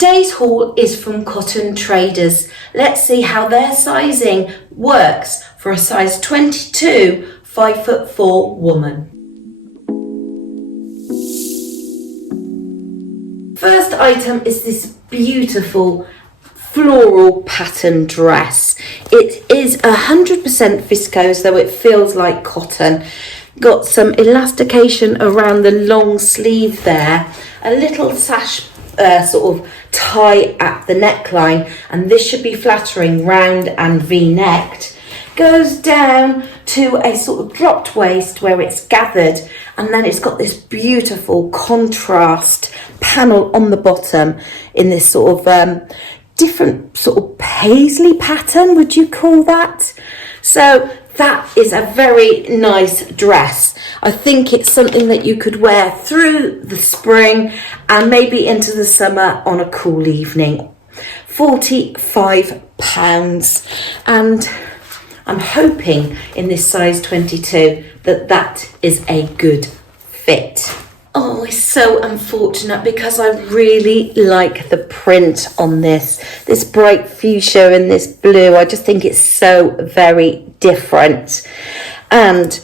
Today's haul is from Cotton Traders. Let's see how their sizing works for a size 22, 5'4" woman. First item is this beautiful floral pattern dress. It is 100% viscose, though it feels like cotton. Got some elastication around the long sleeve there, a little sash sort of tie at the neckline, and this should be flattering round and v-necked. Goes down to a sort of dropped waist where it's gathered, and then it's got this beautiful contrast panel on the bottom in this sort of different sort of paisley pattern, would you call that? So that is a very nice dress. I think it's something that you could wear through the spring and maybe into the summer on a cool evening. £45, and I'm hoping in this size 22 that is a good fit. Oh, it's so unfortunate because I really like the print on this bright fuchsia and this blue. I just think it's so very different, and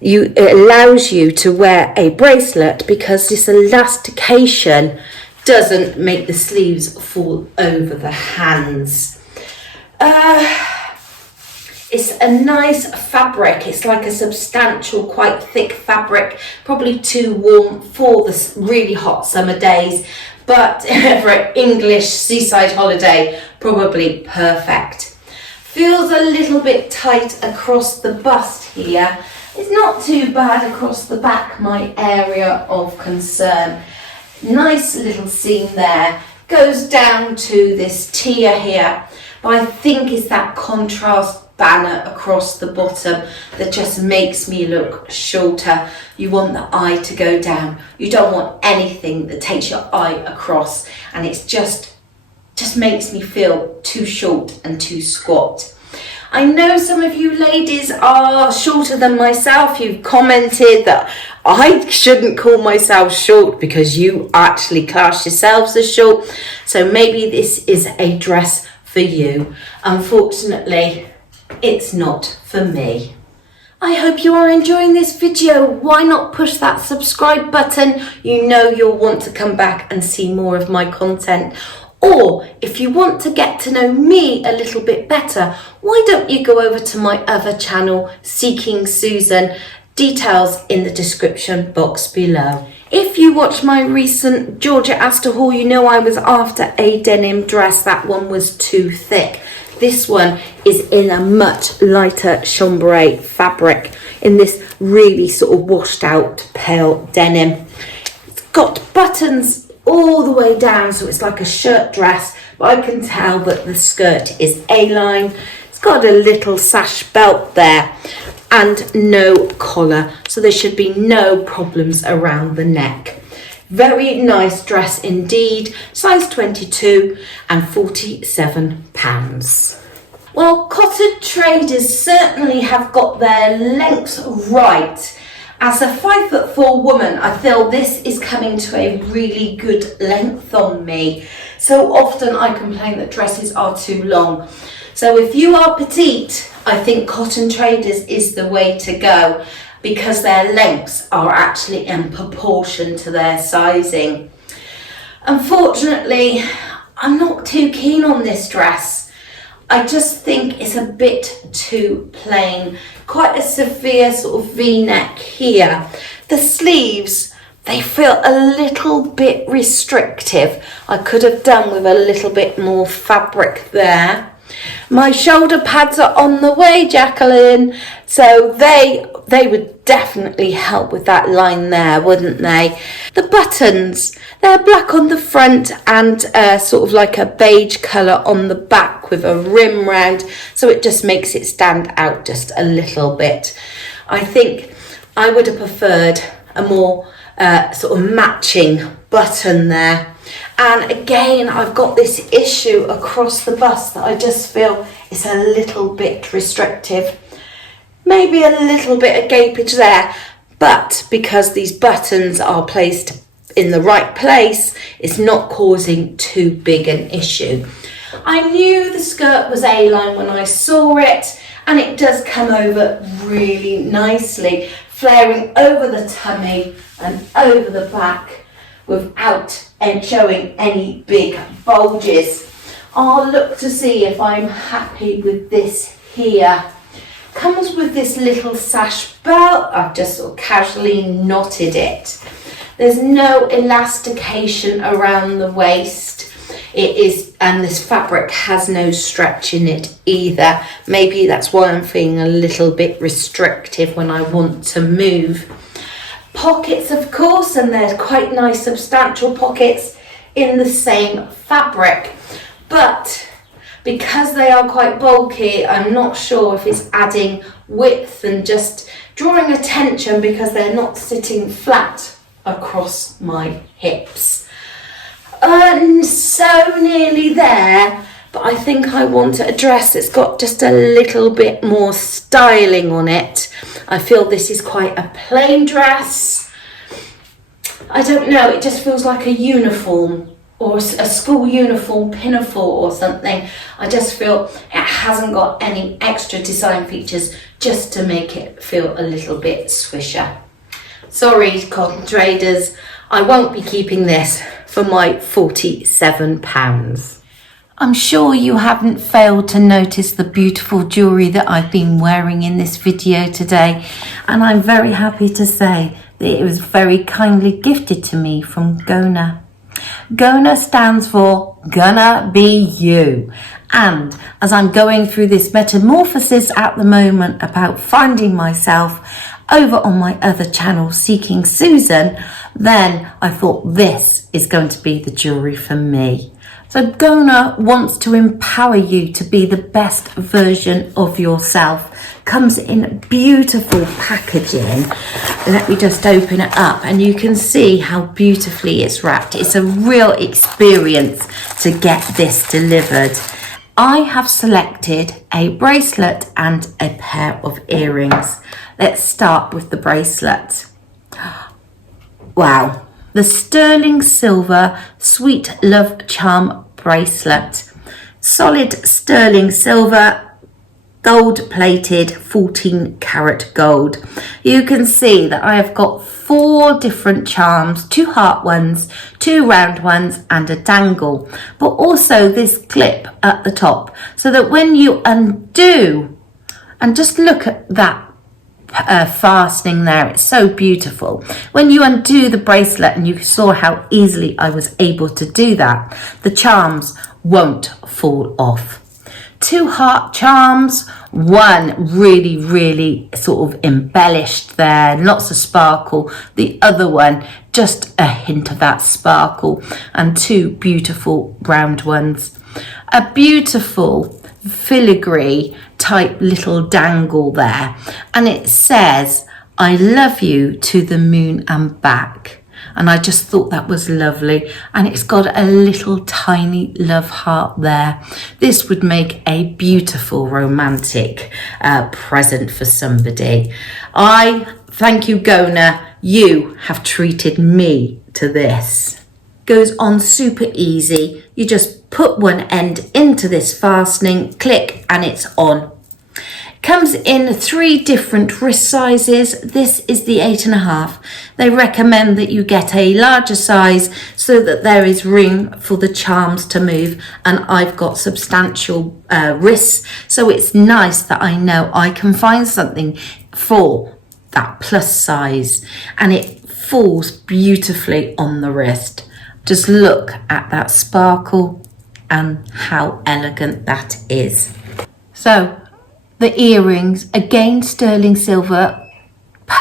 it allows you to wear a bracelet because this elastication doesn't make the sleeves fall over the hands. It's a nice fabric. It's like a substantial, quite thick fabric, probably too warm for the really hot summer days, but for an English seaside holiday, probably perfect. Feels a little bit tight across the bust here. It's not too bad across the back, my area of concern. Nice little seam there. Goes down to this tier here, but I think it's that contrast banner across the bottom that just makes me look shorter. You want the eye to go down. You don't want anything that takes your eye across, and it's just makes me feel too short and too squat. I know some of you ladies are shorter than myself. You've commented that I shouldn't call myself short because you actually class yourselves as short. So maybe this is a dress for you. Unfortunately, it's not for me. I hope you are enjoying this video. Why not push that subscribe button? You know you'll want to come back and see more of my content. Or if you want to get to know me a little bit better, why don't you go over to my other channel, Seeking Susan, details in the description box below. If you watched my recent Georgia Astor haul, you know I was after a denim dress. That one was too thick. This one is in a much lighter chambray fabric in this really sort of washed out pale denim. It's got buttons all the way down, so it's like a shirt dress, but I can tell that the skirt is A-line. It's got a little sash belt there and no collar, so there should be no problems around the neck. Very nice dress indeed, size 22 and £47. Well, Cotton Traders certainly have got their lengths right. As a 5'4" woman, I feel this is coming to a really good length on me. So often I complain that dresses are too long. So if you are petite, I think Cotton Traders is the way to go, because their lengths are actually in proportion to their sizing. Unfortunately, I'm not too keen on this dress. I just think it's a bit too plain. Quite a severe sort of V-neck here. The sleeves, they feel a little bit restrictive. I could have done with a little bit more fabric there. My shoulder pads are on the way, Jacqueline, so they would definitely help with that line there, wouldn't they? The buttons, they're black on the front and sort of like a beige colour on the back with a rim round, so it just makes it stand out just a little bit. I think I would have preferred a more sort of matching button there. And again, I've got this issue across the bust that I just feel is a little bit restrictive. Maybe a little bit of gapage there, but because these buttons are placed in the right place, it's not causing too big an issue. I knew the skirt was A-line when I saw it, and it does come over really nicely, flaring over the tummy and over the back without showing any big bulges. I'll look to see if I'm happy with this here. Comes with this little sash belt. I've just sort of casually knotted it. There's no elastication around the waist. It is, and this fabric has no stretch in it either. Maybe that's why I'm feeling a little bit restrictive when I want to move. Pockets, of course, and they're quite nice substantial pockets in the same fabric. But because they are quite bulky, I'm not sure if it's adding width and just drawing attention because they're not sitting flat across my hips. So nearly there, but I think I want a dress that's got just a little bit more styling on it. I feel this is quite a plain dress. I don't know, it just feels like a uniform or a school uniform pinafore or something. I just feel it hasn't got any extra design features just to make it feel a little bit swisher. Sorry, cotton traders, I won't be keeping this for my £47. I'm sure you haven't failed to notice the beautiful jewellery that I've been wearing in this video today, and I'm very happy to say that it was very kindly gifted to me from Gona. Gona stands for Gonna Be You, and as I'm going through this metamorphosis at the moment about finding myself over on my other channel Seeking Susan, then I thought this is going to be the jewellery for me. So Gona wants to empower you to be the best version of yourself. Comes in beautiful packaging. Let me just open it up and you can see how beautifully it's wrapped. It's a real experience to get this delivered. I have selected a bracelet and a pair of earrings. Let's start with the bracelet. Wow, the sterling silver Sweet Love Charm bracelet. Solid sterling silver, gold plated 14 karat gold. You can see that I have got 4 different charms, 2 heart ones, 2 round ones and a dangle, but also this clip at the top so that when you undo, and just look at that fastening there, it's so beautiful. When you undo the bracelet, and you saw how easily I was able to do that, the charms won't fall off. 2 heart charms, one really sort of embellished there, lots of sparkle, the other one just a hint of that sparkle, and 2 beautiful round ones. A beautiful filigree type little dangle there, and it says I love you to the moon and back, and I just thought that was lovely, and it's got a little tiny love heart there. This would make a beautiful romantic present for somebody. I thank you, Gona, you have treated me to this. Goes on super easy. You just put one end into this fastening, click, and it's on. Comes in 3 different wrist sizes. This is the 8.5. They recommend that you get a larger size so that there is room for the charms to move, and I've got substantial wrists, so it's nice that I know I can find something for that plus size, and it falls beautifully on the wrist. Just look at that sparkle and how elegant that is. So the earrings, again sterling silver,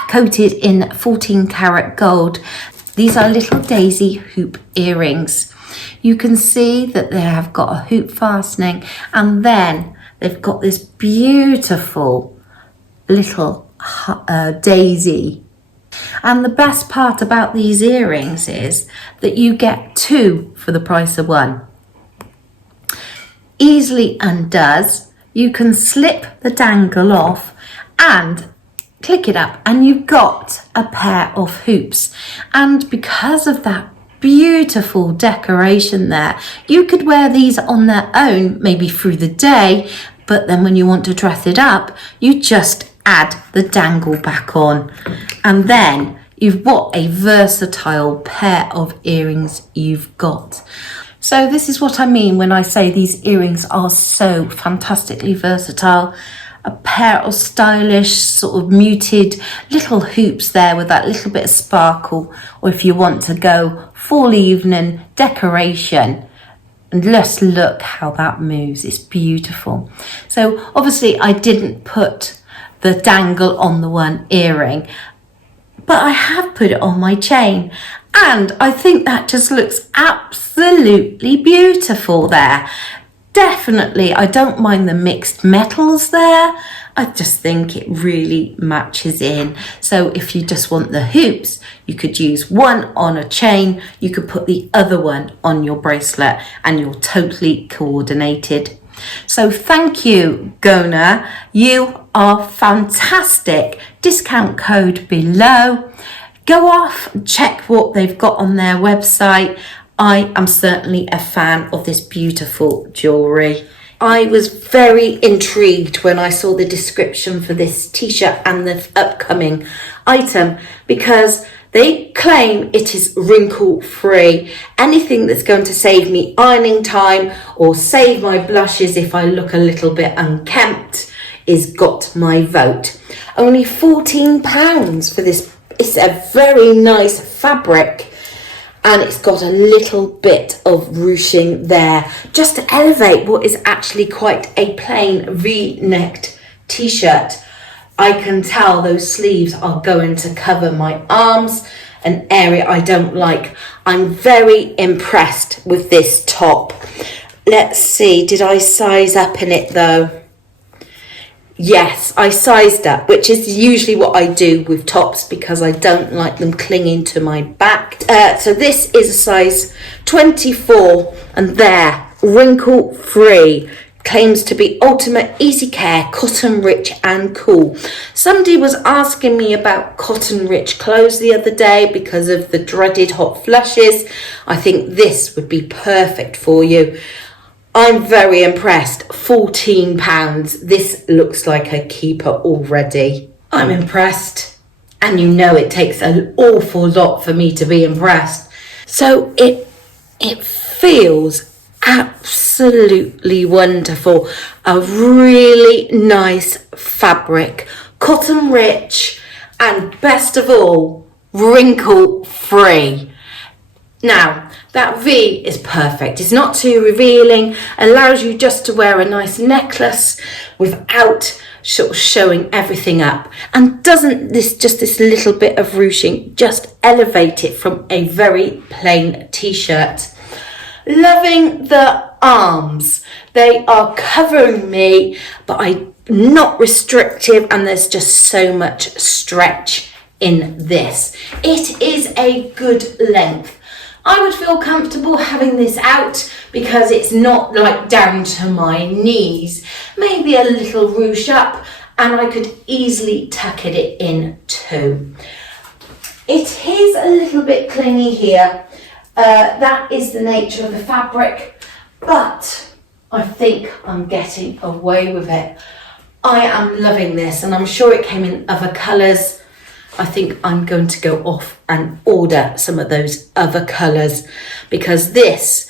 coated in 14 karat gold. These are little daisy hoop earrings. You can see that they have got a hoop fastening, and then they've got this beautiful little daisy. And the best part about these earrings is that you get 2 for the price of 1. Easily undoes. You can slip the dangle off, and click it up and you've got a pair of hoops. And because of that beautiful decoration there, you could wear these on their own, maybe through the day, but then when you want to dress it up, you just add the dangle back on. And then you've got a versatile pair of earrings you've got. So this is what I mean when I say these earrings are so fantastically versatile. A pair of stylish sort of muted little hoops there with that little bit of sparkle, or if you want to go fall evening decoration, and just look how that moves. It's beautiful. So obviously I didn't put the dangle on the one earring, but I have put it on my chain, and I think that just looks absolutely beautiful there. Definitely, I don't mind the mixed metals there. I just think it really matches in. So if you just want the hoops, you could use one on a chain, you could put the other one on your bracelet, and you're totally coordinated. So thank you, Gona. You are fantastic. Discount code below. Go off and check what they've got on their website. I am certainly a fan of this beautiful jewellery. I was very intrigued when I saw the description for this t-shirt and the upcoming item, because they claim it is wrinkle-free. Anything that's going to save me ironing time or save my blushes if I look a little bit unkempt is got my vote. Only £14 for this. It's a very nice fabric. And it's got a little bit of ruching there, just to elevate what is actually quite a plain V-necked t-shirt. I can tell those sleeves are going to cover my arms, an area I don't like. I'm very impressed with this top. Let's see, did I size up in it though? Yes, I sized up, which is usually what I do with tops because I don't like them clinging to my back. So this is a size 24, and there, wrinkle-free. Claims to be ultimate easy care, cotton rich and cool. Somebody was asking me about cotton rich clothes the other day because of the dreaded hot flushes. I think this would be perfect for you. I'm very impressed. £14. This looks like a keeper already. I'm impressed. And you know it takes an awful lot for me to be impressed. So it feels absolutely wonderful. A really nice fabric. Cotton rich. And best of all, wrinkle free. Now, that V is perfect. It's not too revealing, allows you just to wear a nice necklace without sort of showing everything up. And doesn't this little bit of ruching just elevate it from a very plain t-shirt? Loving the arms. They are covering me, but I'm not restrictive, and there's just so much stretch in this. It is a good length. I would feel comfortable having this out because it's not like down to my knees. Maybe a little ruche up, and I could easily tuck it in too. It is a little bit clingy here. That is the nature of the fabric, but I think I'm getting away with it. I am loving this, and I'm sure it came in other colours. I think I'm going to go off and order some of those other colours, because this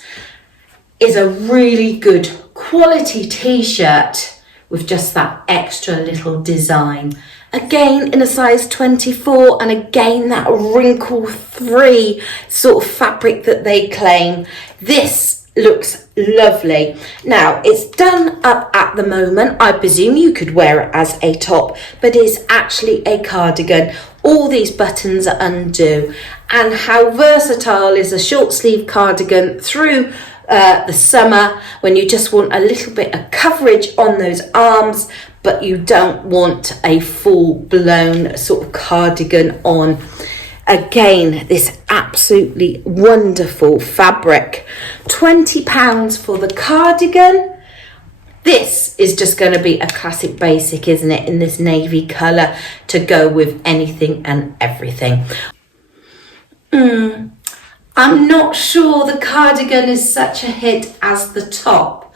is a really good quality t-shirt with just that extra little design. Again in a size 24, and again that wrinkle-free sort of fabric that they claim. This looks lovely. Now it's done up at the moment. I presume you could wear it as a top, but it's actually a cardigan. All these buttons are undue, and how versatile is a short sleeve cardigan through the summer when you just want a little bit of coverage on those arms, but you don't want a full-blown sort of cardigan on. Again, this absolutely wonderful fabric. £20 for the cardigan. This is just going to be a classic basic, isn't it, in this navy colour to go with anything and everything. I'm not sure the cardigan is such a hit as the top.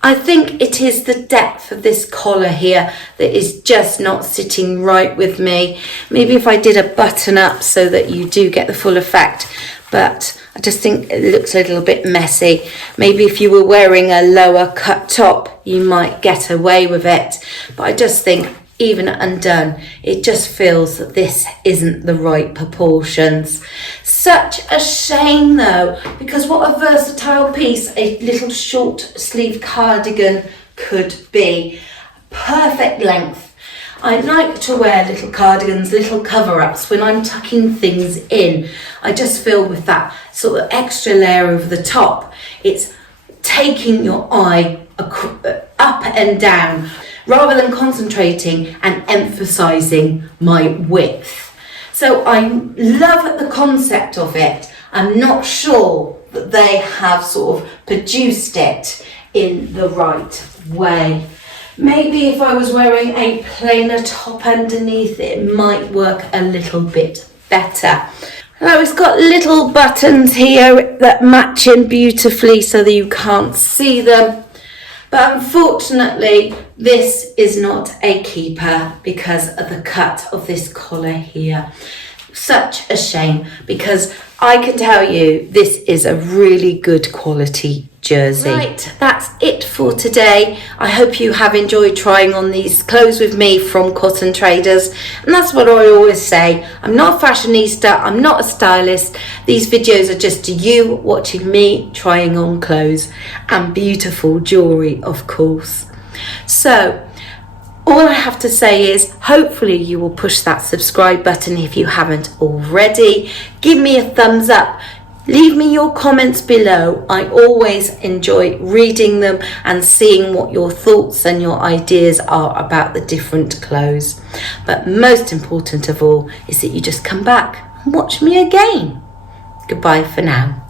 I think it is the depth of this collar here that is just not sitting right with me. Maybe if I did a button up so that you do get the full effect, but I just think it looks a little bit messy. Maybe if you were wearing a lower cut top, you might get away with it. But I just think even undone, it just feels that this isn't the right proportions. Such a shame though, because what a versatile piece a little short sleeve cardigan could be. Perfect length. I like to wear little cardigans, little cover-ups when I'm tucking things in. I just feel with that sort of extra layer over the top, it's taking your eye up and down rather than concentrating and emphasizing my width. So I love the concept of it. I'm not sure that they have sort of produced it in the right way. Maybe if I was wearing a plainer top underneath, it might work a little bit better. Now it's got little buttons here that match in beautifully so that you can't see them. But unfortunately, this is not a keeper because of the cut of this collar here. Such a shame, because I can tell you this is a really good quality jersey. Right, that's it for today. I hope you have enjoyed trying on these clothes with me from Cotton Traders. And that's what I always say. I'm not a fashionista, I'm not a stylist. These videos are just you watching me trying on clothes and beautiful jewellery, of course. So all I have to say is hopefully you will push that subscribe button if you haven't already. Give me a thumbs up. Leave me your comments below. I always enjoy reading them and seeing what your thoughts and your ideas are about the different clothes. But most important of all is that you just come back and watch me again. Goodbye for now.